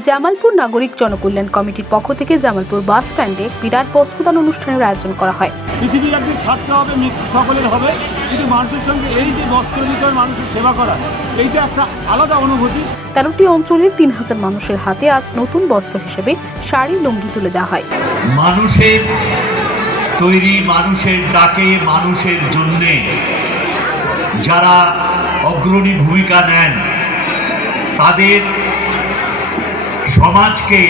জামালপুর নাগরিক জনকল্যাণ কমিটির পক্ষ থেকে জামালপুর বাস স্ট্যান্ডে বিরাট বস্ত্রদান অনুষ্ঠানের আয়োজন করা হয়। পৃথিবী একদিন ছাড়তে হবে মৃত্যু সকলের হবে কিন্তু মানুষের সঙ্গে এই যে বস্ত্র বিতরণ মানুষের সেবা করা এইটা একটা আলাদা অনুভূতি। তেরোটি অঞ্চলের তিন হাজার মানুষের হাতে আজ নতুন বস্ত্র হিসেবে শাড়ি লুঙ্গি তুলে দেওয়া হয়। মানুষের তৈরি মানুষের ডাকে মানুষের জন্যে যারা অগ্রণী ভূমিকা নেন তাদের সমাজকে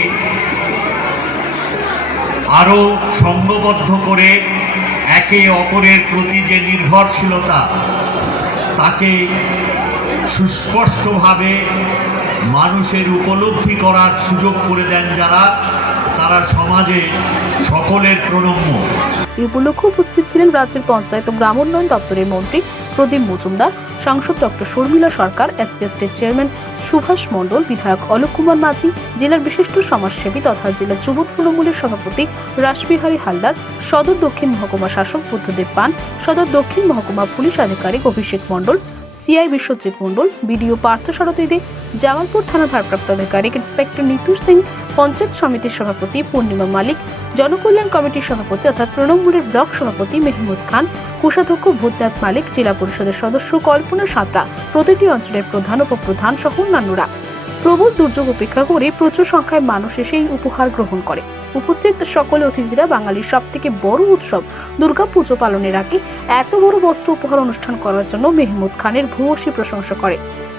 আরও সঙ্গবদ্ধ করে একে অপরের প্রতি যে নির্ভরশীলতা, তাকে সুস্পষ্টভাবে মানুষের উপলব্ধি করার সুযোগ করে দেন যারা, তারা সমাজে সকলের প্রণম্য। এই উপলক্ষে উপস্থিত ছিলেন রাজ্যের পঞ্চায়েত ও গ্রামোন্নয়ন দপ্তরের মন্ত্রী প্রদীপ মজুমদার, সাংসদ ডক্টর শর্মিলা সরকার এসপিএসটির চেয়ারম্যান সুভাষ মণ্ডল, বিধায়ক অলোক কুমার মাঝি, জেলার বিশিষ্ট সমাজসেবী তথা জেলা যুব তৃণমূলের সভাপতি রাসবিহারী হালদার, সদর দক্ষিণ মহকুমা শাসক বুদ্ধদেব পান, সদর দক্ষিণ মহকুমা পুলিশ আধিকারিক অভিষেক মণ্ডল, সিআই বিশ্বজিৎ মণ্ডল, বিডিও পার্থ সারথী দে জামালপুর থানার ভারপ্রাপ্ত আধিকারিক ইন্সপেক্টর নিতু সিং পঞ্চায়েত সমিতির সভাপতি পূর্ণিমা মালিক, জনকল্যাণ কমিটির সভাপতি অর্থাৎ তৃণমূলের ব্লক সভাপতি মেহমুদ খান, কোষাধ্যক্ষ ভূতনাথ মালিক, জেলা পরিষদের সদস্য কল্পনা সাঁতরা, প্রতিটি অঞ্চলের প্রধান, উপপ্রধান সহ অন্যান্যরা। প্রবল দুর্যোগ উপেক্ষা করে প্রচুর সংখ্যায় মানুষ এসে এই উপহার গ্রহণ করে। উপস্থিত সকল অতিথিরা বাঙালির সব থেকে বড় উৎসব দুর্গাপুজো পালনের আগে এত বড় বস্ত্র উপহার অনুষ্ঠান করার জন্য মেহমুদ খানের ভূয়সী প্রশংসা করে।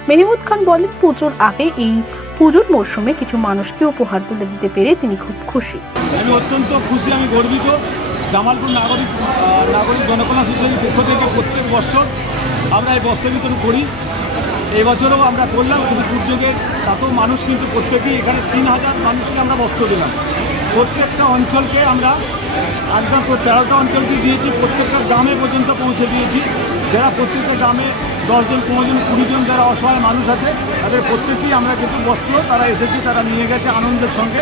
মেহমুদ খান বলেন, পুজোর আগে এই পুজোর মরশুমে কিছু মানুষকে উপহার তুলে দিতে পেরে তিনি খুব খুশি। আমি অত্যন্ত খুশি, আমি গর্বিত। জামালপুর নাগরিক নাগরিক জনকল্যাণ সোসাইটির পক্ষ থেকে প্রত্যেক বছর আমরা এই বস্ত্র বিতরণ করি। এবছরও বছরও আমরা করলাম, কিন্তু দুর্যোগের তাতেও মানুষ কিন্তু প্রত্যেকেই এখানে তিন হাজার মানুষকে আমরা বস্ত্র দিলাম। প্রত্যেকটা অঞ্চলকে আমরা একদম তেরোটা অঞ্চলকে দিয়েছি, প্রত্যেকটা গ্রামে পর্যন্ত পৌঁছে দিয়েছি। যারা প্রত্যেকটা গ্রামে দশজন, পনেরোজন, কুড়িজন যারা অসহায় মানুষ আছে, তাদের প্রত্যেকেই আমরা কিন্তু বস্ত্র তারা এসেছে, তারা নিয়ে গেছে আনন্দের সঙ্গে।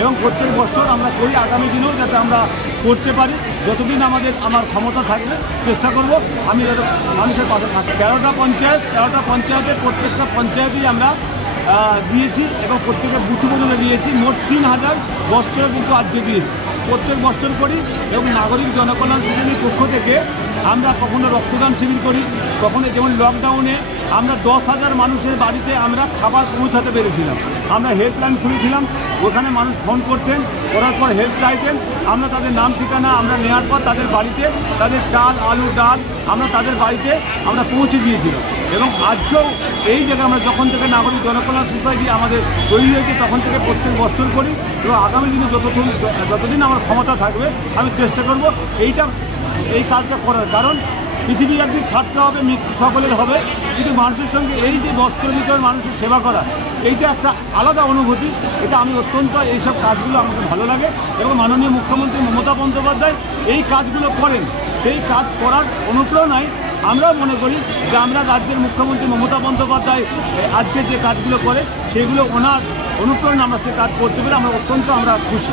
এবং প্রত্যেক বছর আমরা করি, আগামী দিনেও যাতে আমরা করতে পারি। যতদিন আমাদের, আমার ক্ষমতা থাকবে, চেষ্টা করব, আমি যাতে মানুষের পাশে থাকি। তেরোটা পঞ্চায়েত, তেরোটা পঞ্চায়েতের প্রত্যেকটা পঞ্চায়েতেই আমরা দিয়েছি এবং প্রত্যেকের বুথ বদলে দিয়েছি। মোট তিন হাজার বস্ত্র কিন্তু আজকে দিয়েছি প্রত্যেক বছর করি এবং নাগরিক জনকল্যাণ সমিতির পক্ষ থেকে আমরা কখনো রক্তদান শিবির করি, কখনো যেমন লকডাউনে আমরা দশ হাজার মানুষের বাড়িতে আমরা খাবার পৌঁছাতে পেরেছিলাম। আমরা হেল্পলাইন খুলেছিলাম, ওখানে মানুষ ফোন করতেন, করার পর হেল্প চাইতেন। আমরা তাদের নাম ঠিকানা আমরা নেওয়ার পর তাদের বাড়িতে তাদের চাল, আলু, ডাল আমরা তাদের বাড়িতে আমরা পৌঁছে দিয়েছিলাম। এবং আজকেও এই জায়গায় আমরা যখন থেকে নাগরিক জনকল্যাণ সোসাইটি আমাদের তৈরি হয়েছে, তখন থেকে প্রত্যেক বছর করি। এবং আগামী দিনে যতদিন যতদিন আমার ক্ষমতা থাকবে, আমি চেষ্টা করব এইটা, এই কাজটা করার। কারণ পৃথিবী একদিন ছাড়তে হবে মৃত্যু সকলের হবে। কিন্তু মানুষের সঙ্গে এই যে বস্ত্র বিতরণ মানুষের সেবা করা, এইটা একটা আলাদা অনুভূতি। এটা আমি অত্যন্ত এইসব কাজগুলো আমাকে ভালো লাগে এবং মাননীয় মুখ্যমন্ত্রী মমতা বন্দ্যোপাধ্যায় এই কাজগুলো করেন। সেই কাজ করার অনুপ্রেরণায় আমরাও মনে করি যে আমরা রাজ্যের মুখ্যমন্ত্রী মমতা বন্দ্যোপাধ্যায় আজকে যে কাজগুলো করে, সেগুলো ওনার অনুপ্রেরণা আমরা সে কাজ করতে পেরে আমরা অত্যন্ত আমরা খুশি।